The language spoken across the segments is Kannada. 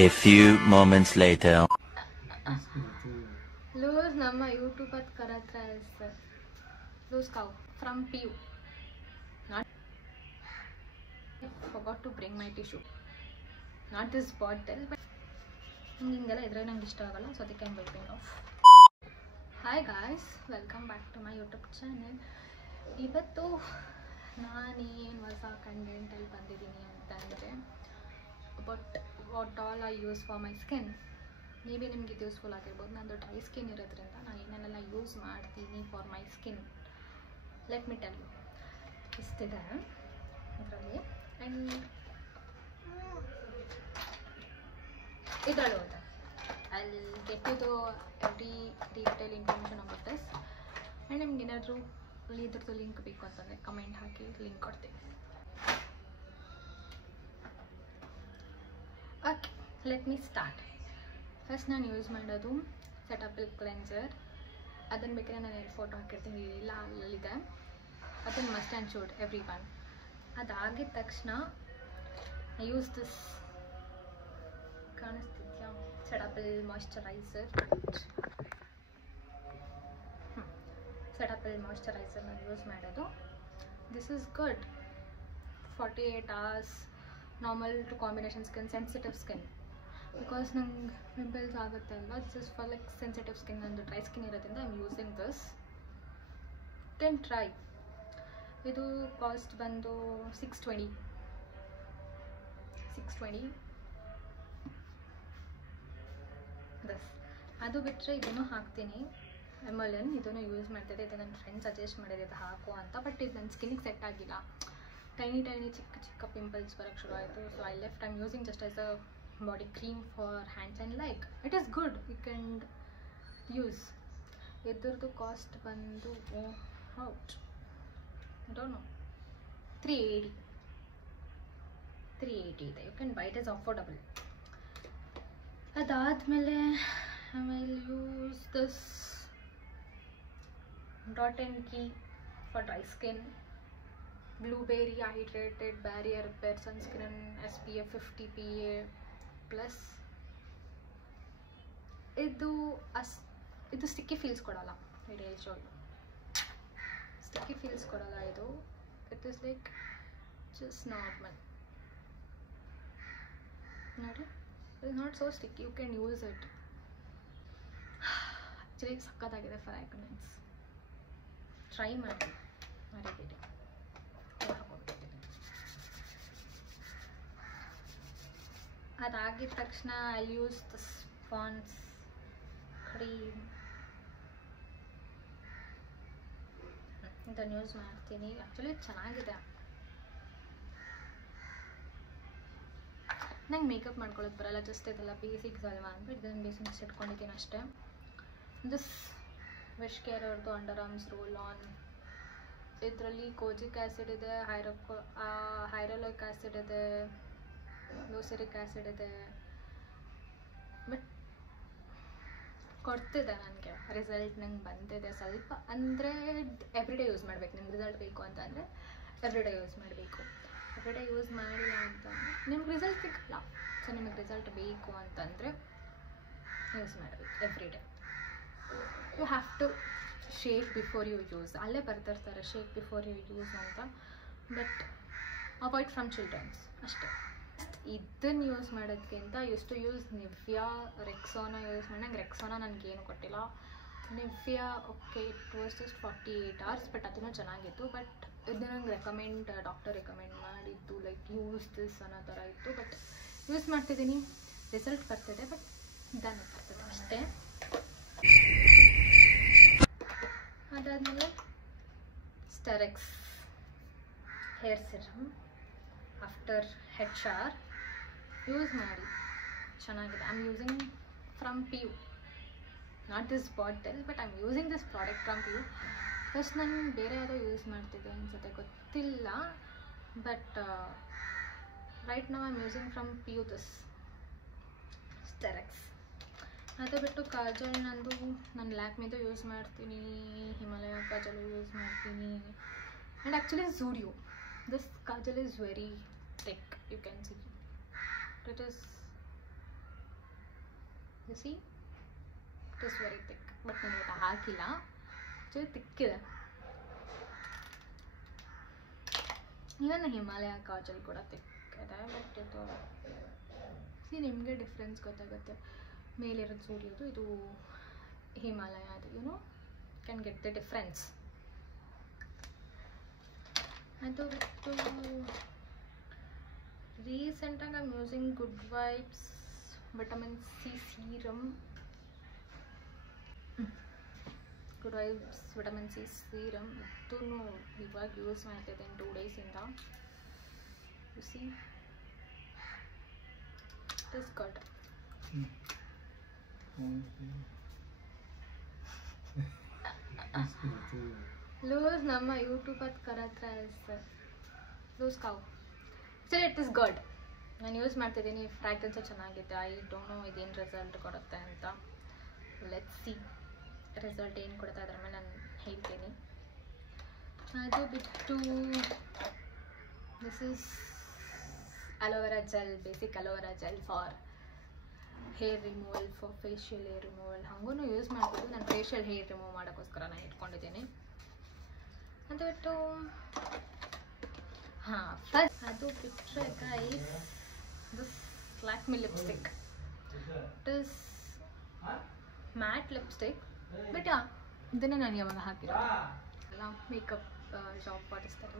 A few moments later. Lose nama YouTube at karatra is lose cow from PU. Not forgot to bring my tissue. Not this bottle, but ಹಿಂಗೆಲ್ಲ ಇದ್ರೆ ನಂಗೆ ಇಷ್ಟ ಆಗಲ್ಲ, ಸೊ ಅದಕ್ಕೆ I'm wiping off. Hi guys, welcome back to my YouTube channel. ಇವತ್ತು ನಾನೇನು ಹೊಸ ಕಂಟೆಂಟಲ್ಲಿ ಬಂದಿದ್ದೀನಿ ಅಂತಂದರೆ but what all I use for my skin. May be ನಿಮ್ಗೆ ಇದು ಯೂಸ್ಫುಲ್ ಆಗಿರ್ಬೋದು. ನಂದು ಡ್ರೈ ಸ್ಕಿನ್ ಇರೋದ್ರಿಂದ ನಾನು ಏನೇನೆಲ್ಲ ಯೂಸ್ ಮಾಡ್ತೀನಿ for my skin, let me tell you. ಇಷ್ಟಿದೆ ಇದರಲ್ಲಿ, ಆ್ಯಂಡ್ ಇದರಲ್ಲಿ ಹೋದ I get to do every detail information about this. And ನಿಮ್ಗೆ ಏನಾದರೂ ಇದ್ರದ್ದು ಲಿಂಕ್ ಬೇಕು ಅಂತಂದರೆ ಕಮೆಂಟ್ ಹಾಕಿ ಲಿಂಕ್ ಕೊಡ್ತೀನಿ. Okay, let me start. First ನಾನು ಯೂಸ್ ಮಾಡೋದು ಸೆಟಪಲ್ ಕ್ಲೆನ್ಸರ್. ಅದನ್ನು ಬೇಕಾದ್ರೆ ನಾನು ಫೋಟೋ ಹಾಕಿರ್ತೀನಿ, ಇಲ್ಲ ಅಲ್ಲಿದೆ. ಅದನ್ನು must and should every one. ಅದಾಗಿದ ತಕ್ಷಣ ಐ ಯೂಸ್ ದಿಸ್, ಕಾಣಿಸ್ತಿದ್ಯಾ, ಸೆಟಪಲ್ ಮಾಯ್ಶ್ಚರೈಸರ್. ಸೆಟಪಲ್ ಮಾಯ್ಶ್ಚರೈಸರ್ ನಾನು ಯೂಸ್ ಮಾಡೋದು. This is good. 48 hours normal to combination skin, sensitive skin. Because ನಂಗೆ ಪಿಂಪಲ್ಸ್ ಆಗುತ್ತೆ ಅಲ್ವಾ, this is for like sensitive skin. ನಂದು ಡ್ರೈ ಸ್ಕಿನ್ ಇರೋದ್ರಿಂದ I am using this. Can try. ಇದು ಕಾಸ್ಟ್ ಬಂದು 620. ದಿಸ್. ಅದು ಬಿಟ್ಟರೆ ಇದನ್ನು ಹಾಕ್ತೀನಿ, ಎಮೋಲನ್. ಇದನ್ನು ಯೂಸ್ ಮಾಡ್ತಿದ್ದೆ. ಇದು ನನ್ನ ಫ್ರೆಂಡ್ ಸಜೆಸ್ಟ್ ಮಾಡಿದೆ ಇದು ಹಾಕು ಅಂತ, ಬಟ್ ಇದು ನನ್ನ ಸ್ಕಿನ್ನಿಗೆ ಸೆಟ್ ಆಗಿಲ್ಲ. ಟೈನಿ ಚಿಕ್ಕ ಚಿಕ್ಕ ಪಿಂಪಲ್ಸ್ ಬರೋಕ್ಕೆ ಶುರು ಆಯಿತು. So I left. I am using just as a body cream for hands and leg. It is good, you can use. ಇದ್ರದ್ದು ಕಾಸ್ಟ್ ಬಂದು ಔಟ್ ಐ ಡೋಂಟ್ ನೋ 380 ಇದೆ. You can buy it, is affordable. ಅದಾದಮೇಲೆ I will use this dot and key for dry skin. Blueberry hydrated barrier repair sunscreen, SPF 50 PA+. ಇದು ಸ್ಟಿಕ್ಕಿ ಫೀಲ್ಸ್ ಕೊಡಲ್ಲ. ಸ್ಟಿಕ್ಕಿ ಫೀಲ್ಸ್ ಕೊಡಲ್ಲ ಇದು. It is like just normal. ನೋಡಿ, it is not so sticky. You can use it. Actually ಸಕ್ಕತ್ತಾಗಿದೆ ಫ್ರಾಗ್ರೆನ್ಸ್. ಟ್ರೈ ಮಾಡಿ ಮರಿಬೇಡಿ. ಅದಾಗಿದ ತಕ್ಷಣ I use this Pond's cream. ಇದನ್ನು ಯೂಸ್ ಮಾಡ್ತೀನಿ. ಆ್ಯಕ್ಚುಲಿ ಚೆನ್ನಾಗಿದೆ. ನಂಗೆ ಮೇಕಪ್ ಮಾಡ್ಕೊಳ್ಳೋದು ಬರಲ್ಲ, ಜಸ್ಟ್ ಇದೆಲ್ಲ ಬೇಸಿಕ್ಸ್ ಅಲ್ವಾ ಅಂತ ಇದನ್ನು ಬೇಸಿಕ್ಸ್ ಇಟ್ಕೊಂಡಿದ್ದೀನಿ ಅಷ್ಟೇ. ದಿಸ್ ವಿಶ್ ಕೇರ್ ಅವ್ರದ್ದು ಅಂಡರ್ ಆರ್ಮ್ಸ್ ರೋಲ್ ಆನ್. ಇದರಲ್ಲಿ ಕೋಜಿಕ್ ಆ್ಯಸಿಡ್ ಇದೆ, ಹೈರಲಿಕ್ ಆ್ಯಸಿಡ್ ಇದೆ, ಗ್ಲೋಸರಿಕ್ ಆ್ಯಸಿಡ್ ಇದೆ. ಬಟ್ ಕೊಡ್ತಿದೆ ನನಗೆ ರಿಸಲ್ಟ್. ನಂಗೆ ಬಂದಿದೆ ಸ್ವಲ್ಪ. ಅಂದರೆ ಎವ್ರಿಡೇ ಯೂಸ್ ಮಾಡಬೇಕು. ನಿಮ್ಗೆ ರಿಸಲ್ಟ್ ಬೇಕು ಅಂತಂದರೆ ಎವ್ರಿಡೇ ಯೂಸ್ ಮಾಡಬೇಕು. ಎವ್ರಿಡೇ ಯೂಸ್ ಮಾಡಿಲ್ಲ ಅಂತಂದರೆ ನಿಮ್ಗೆ ರಿಸಲ್ಟ್ ಸಿಗಲ್ಲ. ಸೊ ನಿಮಗೆ ರಿಸಲ್ಟ್ ಬೇಕು ಅಂತಂದರೆ ಯೂಸ್ ಮಾಡಬೇಕು everyday. You have to shake before you use. ಅಲ್ಲೇ ಬರ್ತಿರ್ತಾರೆ ಶೇಕ್ ಬಿಫೋರ್ ಯು ಯೂಸ್ ಅಂತ. ಬಟ್ ಅವಾಯ್ಡ್ ಫ್ರಮ್ ಚಿಲ್ಡ್ರನ್ಸ್ ಅಷ್ಟೇ. ಇದನ್ನು ಯೂಸ್ ಮಾಡೋದಕ್ಕಿಂತ use to use Nivea Rexona use ಮಾಡಿ. ನಂಗೆ ರೆಕ್ಸೋನಾ ನನಗೇನು ಕೊಟ್ಟಿಲ್ಲ. Nivea okay, it was just 48 hours, but ಅದನ್ನು ಚೆನ್ನಾಗಿತ್ತು. ಬಟ್ ಇದು ನಂಗೆ ಡಾಕ್ಟರ್ ರೆಕಮೆಂಡ್ ಮಾಡಿದ್ದು, ಲೈಕ್ ಯೂಸ್ ದಿಸ್ ಅನ್ನೋ ಥರ ಇತ್ತು. ಬಟ್ ಯೂಸ್ ಮಾಡ್ತಿದ್ದೀನಿ, ರಿಸಲ್ಟ್ ಬರ್ತಿದೆ, ಬಟ್ ನಿಧಾನ ಬರ್ತಿದೆ ಅಷ್ಟೇ. ಅದಾದಮೇಲೆ ಸ್ಟೆರೆಕ್ಸ್ hair serum after head shower use ಮಾಡಿ, ಚೆನ್ನಾಗಿದೆ. I am using from PU, not this bottle, but I am using this product from PU. First ನಾನು ಬೇರೆ ಯಾವುದೋ ಯೂಸ್ ಮಾಡ್ತಿದ್ದೆ ಅನ್ಸುತ್ತೆ, ಗೊತ್ತಿಲ್ಲ. But right now I am using from PU this Streax. ಅದು ಬಿಟ್ಟು ಕಾಜಲ್ ನಾನು ಲ್ಯಾಕ್ಮಿದು ಯೂಸ್ ಮಾಡ್ತೀನಿ, ಹಿಮಾಲಯ ಕಾಜಲು ಯೂಸ್ ಮಾಡ್ತೀನಿ. And actually Zudio, this kajal is very thick, you can see it is you see it is very thick. But ನಾನು ಇವತ್ತು ಹಾಕಿಲ್ಲ, ಆ್ಯಕ್ಚುಲಿ ತಿಕ್ಕಿದೆ. ಇವನ್ ಹಿಮಾಲಯ ಕಾಜಲ್ ಕೂಡ ತಿಕ್ಕಿದೆ. ಬಟ್ ಇದು ನಿಮಗೆ ಡಿಫ್ರೆನ್ಸ್ ಗೊತ್ತಾಗುತ್ತೆ. ಮೇಲಿರೋದು ಸೂರ್ಯೋದು, ಇದು ಹಿಮಾಲಯ, ಅದು you know can get the difference. ಅದು ಬಿಟ್ಟು ರೀಸೆಂಟಾಗಿ I am using good vibes vitamin C serum. Good vibes vitamin C serum ಇದನ್ನು ಇವಾಗ ಯೂಸ್ ಮಾಡ್ತಿದ್ದೇನೆ 2 ಡೇಸಿಂದ. You see it is good. ಲೂಸ್ ನಮ್ಮ ಯೂಟ್ಯೂಬ್ ಅದು ಕರತ್ರ ಲೂಸ್ ಕಾವು. ಸರಿ, ಇಟ್ ಇಸ್ ಗುಡ್. ನಾನು ಯೂಸ್ ಮಾಡ್ತಿದ್ದೀನಿ. ಫ್ರಾಗ್ರೆನ್ಸು ಚೆನ್ನಾಗಿದೆ. ಐ ಡೋಂಟ್ ನೋ ಇದೇನು ರಿಸಲ್ಟ್ ಕೊಡುತ್ತೆ ಅಂತ. ಲೆಟ್ಸ್ ಸಿ ರಿಸಲ್ಟ್ ಏನು ಕೊಡುತ್ತೆ, ಅದರ ಮೇಲೆ ನಾನು ಹೇಳ್ತೀನಿ. ಅದು ಬಿಟ್ಟು this is aloe vera gel, basic aloe vera gel for hair removal, for facial hair removal. ಹಂಗೂ ಯೂಸ್ ಮಾಡ್ಬೋದು. ನಾನು ಫೇಶಿಯಲ್ ಹೇರ್ ರಿಮೂವ್ ಮಾಡೋಕ್ಕೋಸ್ಕರ ನಾನು ಇಟ್ಕೊಂಡಿದ್ದೀನಿ. ಅದು ಬಿಟ್ಟು ಫಸ್ಟ್ ಅದು ಬಿಟ್ಟರೆ guys this Lakme lipstick. It is mat lipstick. But ಇದನ್ನು ನಾನು ಯಾವಾಗ ಹಾಕಿಲ್ಲ, ಎಲ್ಲ ಮೇಕಪ್ ಜಾಬ್ ಪಾರ್ಟಿಸ್ತಾರೆ.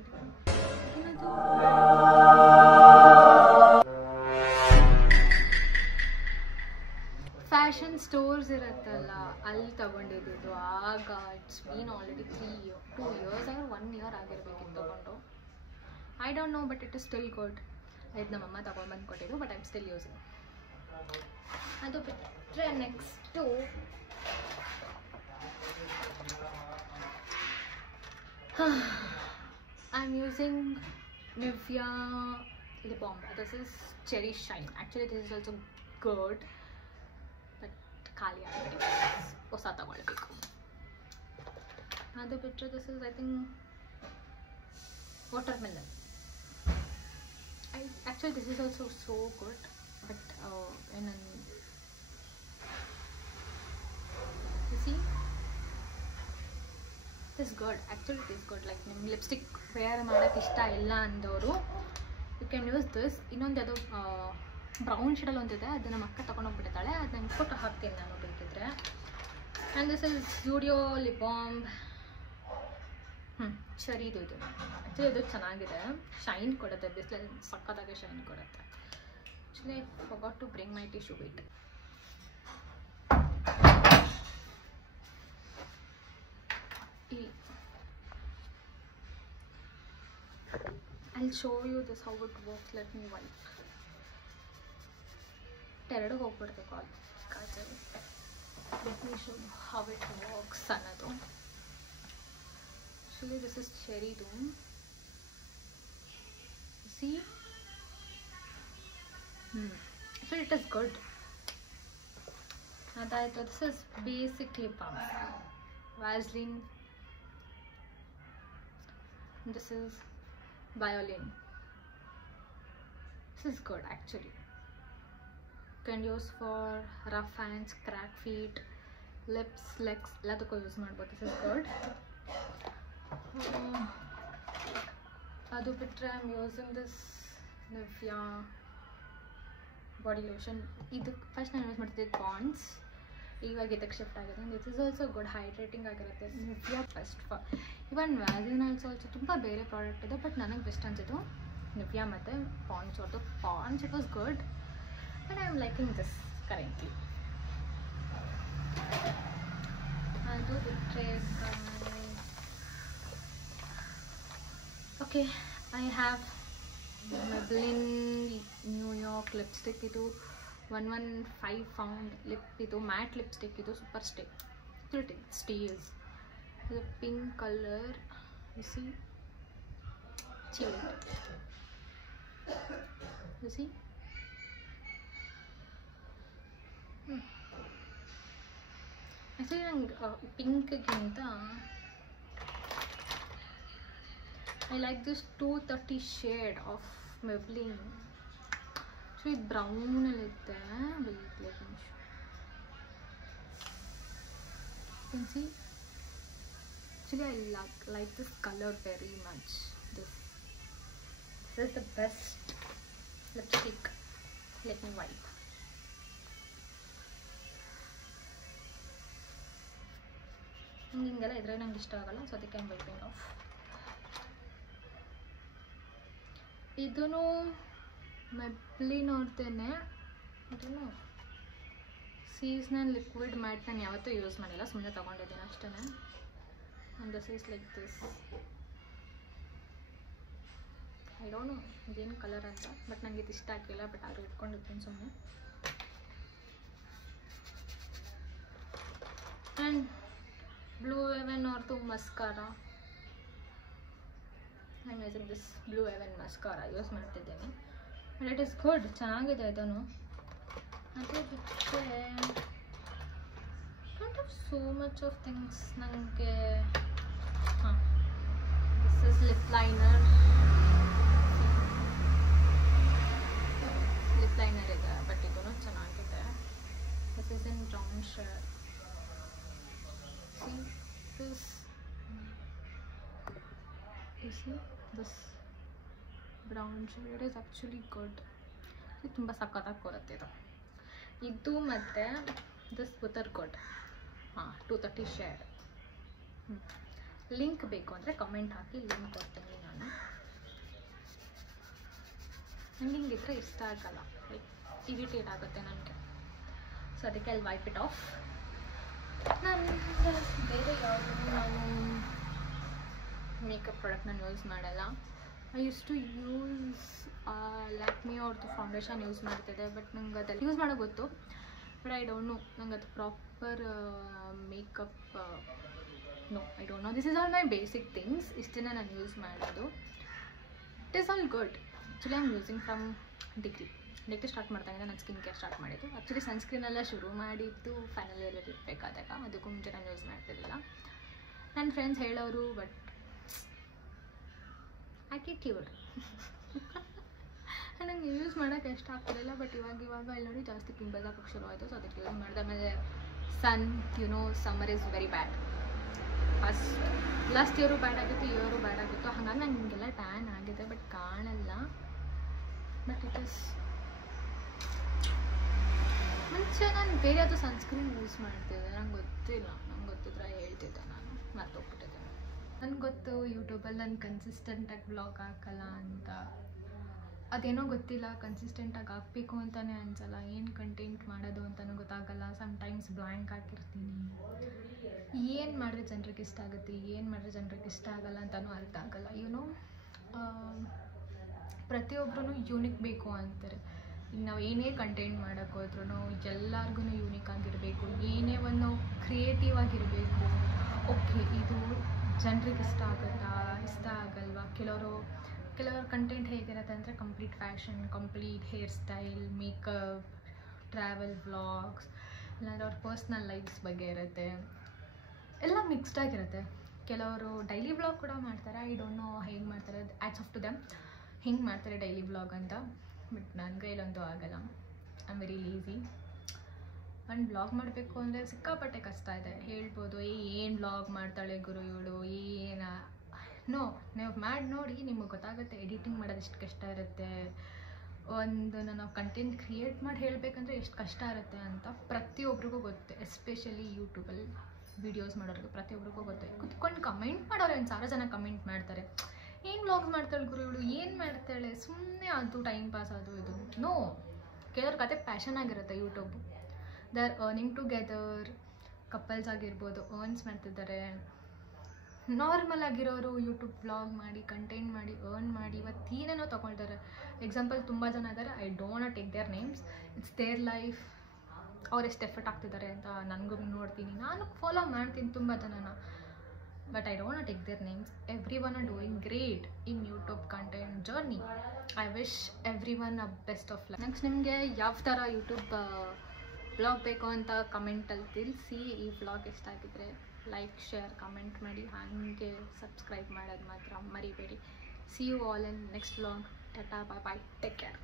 ಫ್ಯಾಷನ್ ಸ್ಟೋರ್ಸ್ ಇರುತ್ತಲ್ಲ, ಅಲ್ಲಿ ತಗೊಂಡಿದ್ದು. ಆಗ ಇಟ್ಸ್ ಬೀನ್ ಆಲ್ರೆಡಿ 2 years ಆಗಿ 1 year ಆಗಿರ್ಬೇಕಿತ್ತು ತಗೊಂಡು. I don't know, but it is still good. ಇದು ನಮ್ಮಮ್ಮ ತಗೊಂಡ್ಬಂದು ಕೊಟ್ಟಿದ್ದು, but I am still using. ಅದು ಬಿಟ್ಟರೆ next I am using Nivea lip balm. This is cherry shine. Actually this is also good, but ಖಾಲಿ ಆಗಿದೆ, ಹೊಸ ತಗೊಳ್ಬೇಕು. ಅದು ಬಿಟ್ಟರೆ this is I think watermelon. Actually this is also so good, but you see it is good. Actually it is good. Like ನಿಮ್ಮ ಲಿಪ್ಸ್ಟಿಕ್ ವೇರ್ ಮಾಡೋಕ್ಕೆ ಇಷ್ಟ ಇಲ್ಲ ಅಂದವರು ಯು ಕ್ಯಾನ್ ಯೂಸ್ ದಿಸ್. ಇನ್ನೊಂದು ಅದು ಬ್ರೌನ್ ಶೇಡಲ್ಲಿ ಒಂದಿದೆ, ಅದು ನಮ್ಮ ಅಕ್ಕ ತೊಗೊಂಡೋಗ್ಬಿಟ್ಟಿದ್ದಾಳೆ. ಅದು ನಂಗೆ ಫೋಟೋ ಹಾಕ್ತೀನಿ ನಾನು ಬೇಕಿದ್ರೆ. And this is studio lip balm. ಶರೀದು ಇದು. ಆ್ಯಕ್ಚುಲಿ ಇದು ಚೆನ್ನಾಗಿದೆ, ಶೈನ್ ಕೊಡುತ್ತೆ. ಬಿಸಿಲಲ್ಲಿ ಸಕ್ಕತ್ತಾಗೆ ಶೈನ್ ಕೊಡುತ್ತೆ. Actually I forgot to bring my tissue wet. I'll show you this how it works. Let me wipe. ಎರಡಿಗೆ ಹೋಗ್ಬಿಡ್ತೆ kajal. Let me show you how it works ಅನ್ನೋದು. Actually this is cherry doom. See, so it is good. Adaito, this is basic lip balm, Vaseline. This is Biolin. This is good actually. Can use for rough hands, crack feet, lips, legs. ಎಲ್ಲದಕ್ಕೂ ಯೂಸ್ ಮಾಡ್ಬೋದು. This is good. ಅದು ಬಿಟ್ಟರೆ I am using this Nivea body lotion. ಇದು ಫಸ್ಟ್ ನಾನು ಯೂಸ್ ಮಾಡ್ತಿದ್ದೆ ಪಾಂಡ್ಸ್, ಇವಾಗ ಇದಕ್ಕೆ ಶಿಫ್ಟ್ ಆಗಿದೆ. This is also good, hydrating ಆಗಿರುತ್ತೆ. ನಿವ್ಯಾ ಫಸ್ಟ್ ಇವನ್ ವ್ಯಾಸಿನ್ ಆಲ್ಸೋ ತುಂಬ ಬೇರೆ ಪ್ರಾಡಕ್ಟ್ ಇದೆ, ಬಟ್ ನನಗೆ ಬೆಸ್ಟ್ ಅನ್ಸಿದ್ದು ನಿವ್ಯಾ ಮತ್ತು ಪಾಂಡ್ಸ್ ಅವ್ರದ್ದು. Pond's it was good, but I am liking this currently. ಅದು ಬಿಟ್ಟರೆ okay, I have Maybelline New York lipstick. ಇದು 115 pound lip. ಇದು ಮ್ಯಾಟ್ ಲಿಪ್ಸ್ಟಿಕ್. ಇದು ಸೂಪರ್ ಸ್ಟೇ ಸ್ಟೇಸ್. ಇದು pink colour. U C U C actually ನಂಗೆ ಪಿಂಕ್ಗಿಂತ I like this 230 shade of Maybelline. So it's brown alite. Wait, let me show. can see, actually I like this color very much. This is the best lipstick. Let me wipe. ಹಿಂಗೆಲ್ಲ ಇದ್ರೆ ನಂಗೆ ಇಷ್ಟ ಆಗಲ್ಲ, ಸೊ ಅದಕ್ಕೆ I'm wiping off. ಇದೂ ಮೆಬ್ಲಿನ್ ಅವ್ರದ್ದೇನೆ. ಇದೂ ಸೀಸನಲ್ ಲಿಕ್ವಿಡ್ ಮ್ಯಾಟ್ ನಾನು ಯಾವತ್ತೂ ಯೂಸ್ ಮಾಡಿಲ್ಲ, ಸುಮ್ಮನೆ ತೊಗೊಂಡಿದ್ದೀನಿ ಅಷ್ಟೇ. And this is like this. I don't know ಇದೇನು ಕಲರ್ ಅಂತ, ಬಟ್ ನನಗೆ ಇದು ಇಷ್ಟ ಆಗಿಲ್ಲ, ಬಟ್ ಆದ್ರೂ ಇಟ್ಕೊಂಡಿರ್ತೀನಿ ಸುಮ್ಮನೆ. ಆ್ಯಂಡ್ ಬ್ಲೂ ಹೆವೆನ್ ಅವ್ರದ್ದು mascara. I am using this blue heaven mascara use ಮಾಡ್ತಿದ್ದೀನಿ. ಆ್ಯಂಡ್ ಇಟ್ ಇಸ್ ಗುಡ್, ಚೆನ್ನಾಗಿದೆ ಇದೂ. ಅದೇ ಬಿಟ್ಟರೆ don't have so much of things. ನನಗೆ this is lip liner. Lip liner ಇದೆ, ಬಟ್ ಇದೂ ಚೆನ್ನಾಗಿದೆ. This is in brown shade. See this, you see this brown shade is actually good. ಇದು ತುಂಬ ಸಖತ್ತಾಗಿ ಬರುತ್ತೆ ಇದು ಮತ್ತು ದಿಸ್ ಬುತರ್ ಗುಡ್. 230 ಶೇಡ್. ಲಿಂಕ್ ಬೇಕು ಅಂದರೆ ಕಮೆಂಟ್ ಹಾಕಿ, ಲಿಂಕ್ ಕೊಡ್ತೀನಿ ನಾನು. ನನಗೆ ಹಿಂಗಿದ್ರೆ ಇಷ್ಟ ಆಗಲ್ಲ, ಲೈಕ್ ಇರಿಟೇಟ್ ಆಗುತ್ತೆ ನನಗೆ, ಸೊ ಅದಕ್ಕೆ ಅಲ್ಲಿ ವೈಪ್ ಇಟ್ ಆಫ್. ನಾನು ಬೇರೆ ಯಾವುದು ನಾನು ಮೇಕಪ್ ಪ್ರಾಡಕ್ಟ್ ನಾನು ಯೂಸ್ ಮಾಡಲ್ಲ. I used to use Lakme ಅವ್ರದ್ದು ಫೌಂಡೇಶನ್ ಯೂಸ್ ಮಾಡ್ತಿದ್ದೆ, ಬಟ್ ನಂಗೆ ಅದೆಲ್ಲ ಯೂಸ್ ಮಾಡೋಕ್ಕೆ ಗೊತ್ತು, ಬಟ್ ಐ ಡೋಂಟ್ ನೋ ನಂಗೆ ಅದು proper makeup. No, I don't know. This is all my basic things. ಇಷ್ಟನ್ನೇ ನಾನು ಯೂಸ್ ಮಾಡೋದು. It is all good. Actually I am using from degree start ಮಾಡ್ತಾಯಿದ್ದೆ ನಾನು ಸ್ಕಿನ್ ಕೇರ್ ಸ್ಟಾರ್ಟ್ ಮಾಡಿದ್ದು. ಆ್ಯಕ್ಚುಲಿ ಸನ್ಸ್ಕ್ರೀನೆಲ್ಲ ಶುರು ಮಾಡಿದ್ದು ಫೈನಲ್ ಇಯರ್ ಇರಬೇಕಾದಾಗ, ಅದಕ್ಕೂ ಮುಂಚೆ ನಾನು ಯೂಸ್ ಮಾಡ್ತಿರಲಿಲ್ಲ. ನನ್ನ ಫ್ರೆಂಡ್ಸ್ ಹೇಳೋರು, ಬಟ್ ಆ್ಯಟಿಟ್ಯೂಡ್ ನಂಗೆ ಯೂಸ್ ಮಾಡೋಕ್ಕೆ ಇಷ್ಟ ಆಗ್ತಿರಲಿಲ್ಲ. ಬಟ್ ಇವಾಗ ಅಲ್ಲಿ ನೋಡಿ ಜಾಸ್ತಿ ಪಿಂಪಲ್ಸ್ ಹಾಕೋಕ್ಕೆ ಶುರು ಆಯಿತು, ಸೊ ಅದಕ್ಕೆ ಯೂಸ್ ಮಾಡಿದೆ. ಆಮೇಲೆ sun, summer is very bad. Last year bad ಆಗಿತ್ತು, ಇಯರು ಬ್ಯಾಡ್ ಆಗಿತ್ತು. ಹಾಗಾಗಿ ನಂಗೆ ಹಿಂಗೆಲ್ಲ ಟ್ಯಾನ್ ಆಗಿದೆ, ಬಟ್ ಕಾಣಲ್ಲ. ಬಟ್ ಇಟ್ ಈಸ್ ಮುಂಚೆ ನಾನು ಬೇರೆ ಯಾವುದು ಸನ್ಸ್ಕ್ರೀನ್ ಯೂಸ್ ಮಾಡ್ತಿದ್ದೆ, ನಂಗೆ ಗೊತ್ತಿಲ್ಲ. ನಂಗೆ ಗೊತ್ತಿದ್ರೆ ಹೇಳ್ತಿದ್ದೆ, ನಾನು ಮರ್ತೋಗ್ಬಿಟ್ಟಿದ್ದೆ. ನನಗೆ ಗೊತ್ತು ಯೂಟ್ಯೂಬಲ್ಲಿ ನಾನು ಕನ್ಸಿಸ್ಟೆಂಟಾಗಿ ಬ್ಲಾಗ್ ಹಾಕಲ್ಲ ಅಂತ. ಅದೇನೋ ಗೊತ್ತಿಲ್ಲ, ಕನ್ಸಿಸ್ಟೆಂಟಾಗಿ ಹಾಕಬೇಕು ಅಂತಲೇ ಅನಿಸಲ್ಲ. ಏನು ಕಂಟೆಂಟ್ ಮಾಡೋದು ಅಂತಲೂ ಗೊತ್ತಾಗಲ್ಲ. ಸಮ್ಟೈಮ್ಸ್ ಬ್ಲ್ಯಾಂಕ್ ಹಾಕಿರ್ತೀನಿ. ಏನು ಮಾಡಿದ್ರೆ ಜನರಿಗೆ ಇಷ್ಟ ಆಗುತ್ತೆ, ಏನು ಮಾಡಿದ್ರೆ ಜನರಿಗೆ ಇಷ್ಟ ಆಗಲ್ಲ ಅಂತಲೂ ಅರ್ಥ ಆಗಲ್ಲ. ಪ್ರತಿಯೊಬ್ಬರೂ ಯೂನಿಕ್ ಬೇಕು ಅಂತಾರೆ. ಈಗ ನಾವು ಏನೇ ಕಂಟೆಂಟ್ ಮಾಡೋಕ್ಕೆ ಹೋದ್ರೂ ಎಲ್ಲರಿಗೂ ಯೂನಿಕ್ ಆಗಿರಬೇಕು, ಏನೇ ಒಂದು ಕ್ರಿಯೇಟಿವ್ ಆಗಿರಬೇಕು. ಓಕೆ, ಇದು ಜನರಿಗೆ ಇಷ್ಟ ಆಗುತ್ತಾ, ಇಷ್ಟ ಆಗಲ್ವಾ? ಕೆಲವರು ಕಂಟೆಂಟ್ ಹೇಗಿರುತ್ತೆ ಅಂದರೆ complete fashion, complete hair style, makeup, travel vlogs, ಇಲ್ಲಾಂದ್ರೆ ಅವ್ರ ಪರ್ಸ್ನಲ್ ಲೈಫ್ಸ್ ಬಗ್ಗೆ ಇರುತ್ತೆ. ಎಲ್ಲ ಮಿಕ್ಸ್ಡ್ ಆಗಿರುತ್ತೆ. ಕೆಲವರು ಡೈಲಿ ವ್ಲಾಗ್ ಕೂಡ ಮಾಡ್ತಾರೆ. ಐ ಡೋಂಟ್ ನೋ ಹೇಗೆ ಮಾಡ್ತಾರೆ, ಆ್ಯಡ್ಸ್ ಆಫ್ ಟು ದೆಮ್ ಹೆಂಗೆ ಮಾಡ್ತಾರೆ ಡೈಲಿ ವ್ಲಾಗ್ ಅಂತ. ಬಟ್ ನನ್ನ ಕೈಲಂತೂ ಆಗಲ್ಲ. I am very lazy. And vlog ಮಾಡಬೇಕು ಅಂದರೆ ಸಿಕ್ಕಾಪಟ್ಟೆ ಕಷ್ಟ ಇದೆ. ಹೇಳ್ಬೋದು, ಏನು ವ್ಲಾಗ್ ಮಾಡ್ತಾಳೆ ಗುರು ಇವಳು, ನೋ, ನೀವು ಮಾಡಿ ನೋಡಿ ನಿಮಗೆ ಗೊತ್ತಾಗುತ್ತೆ ಎಡಿಟಿಂಗ್ ಮಾಡೋದು ಎಷ್ಟು ಕಷ್ಟ ಇರುತ್ತೆ. ನಾವು ಕಂಟೆಂಟ್ ಕ್ರಿಯೇಟ್ ಮಾಡಿ ಹೇಳಬೇಕಂದ್ರೆ ಎಷ್ಟು ಕಷ್ಟ ಇರುತ್ತೆ ಅಂತ ಪ್ರತಿಯೊಬ್ಬರಿಗೂ ಗೊತ್ತು. ಎಸ್ಪೆಷಲಿ ಯೂಟ್ಯೂಬಲ್ಲಿ ವೀಡಿಯೋಸ್ ಮಾಡೋರಿಗೆ ಪ್ರತಿಯೊಬ್ಬರಿಗೂ ಗೊತ್ತು. ಕುತ್ಕೊಂಡು ಕಮೆಂಟ್ ಮಾಡೋರು 1000 ಜನ ಕಮೆಂಟ್ ಮಾಡ್ತಾರೆ, ಏನು ವ್ಲಾಗ್ಸ್ ಮಾಡ್ತಾಳೆ ಗುರು ಇವಳು, ಏನು ಮಾಡ್ತಾಳೆ, ಸುಮ್ಮನೆ ಅದು ಟೈಮ್ ಪಾಸ್ ಅದು ಇದು. ನೋ, ಕೆಲವ್ರ ಕತೆ ಪ್ಯಾಷನ್ ಆಗಿರುತ್ತೆ. YouTube they are earning together. Couples ಆಗಿರ್ಬೋದು, ಅರ್ನ್ಸ್ ಮಾಡ್ತಿದ್ದಾರೆ. ನಾರ್ಮಲ್ ಆಗಿರೋರು ಯೂಟ್ಯೂಬ್ ವ್ಲಾಗ್ ಮಾಡಿ, ಕಂಟೆಂಟ್ ಮಾಡಿ, ಅರ್ನ್ ಮಾಡಿ ಇವತ್ತು ಏನೇನೋ ತೊಗೊಳ್ತಾರೆ. ಎಕ್ಸಾಂಪಲ್ ತುಂಬ ಜನ ಇದ್ದಾರೆ. I don't take their names. It's their life. ಅವ್ರು ಎಷ್ಟು ಎಫರ್ಟ್ ಆಗ್ತಿದ್ದಾರೆ ಅಂತ ನನಗೂ ನೋಡ್ತೀನಿ, ನಾನು ಫಾಲೋ ಮಾಡ್ತೀನಿ ತುಂಬ ಜನನ. But I don't take their names. Every one are doing great in YouTube content journey. I wish every one a best of luck. Next ನಿಮಗೆ ಯಾವ ಥರ ಯೂಟ್ಯೂಬ್ ವ್ಲಾಗ್ ಬೇಕು ಅಂತ ಕಮೆಂಟಲ್ಲಿ ತಿಳಿಸಿ. ಈ ವ್ಲಾಗ್ ಇಷ್ಟ ಆಗಿದ್ರೆ ಲೈಕ್, ಶೇರ್, ಕಮೆಂಟ್ ಮಾಡಿ. ಹಾಗೆ ಸಬ್ಸ್ಕ್ರೈಬ್ ಮಾಡೋದು ಮಾತ್ರ ಮರಿಬೇಡಿ. See you all in next vlog. ಟಾಟಾ, ಬಾಯ್ ಬಾಯ್, ಟೇಕ್ ಕೇರ್.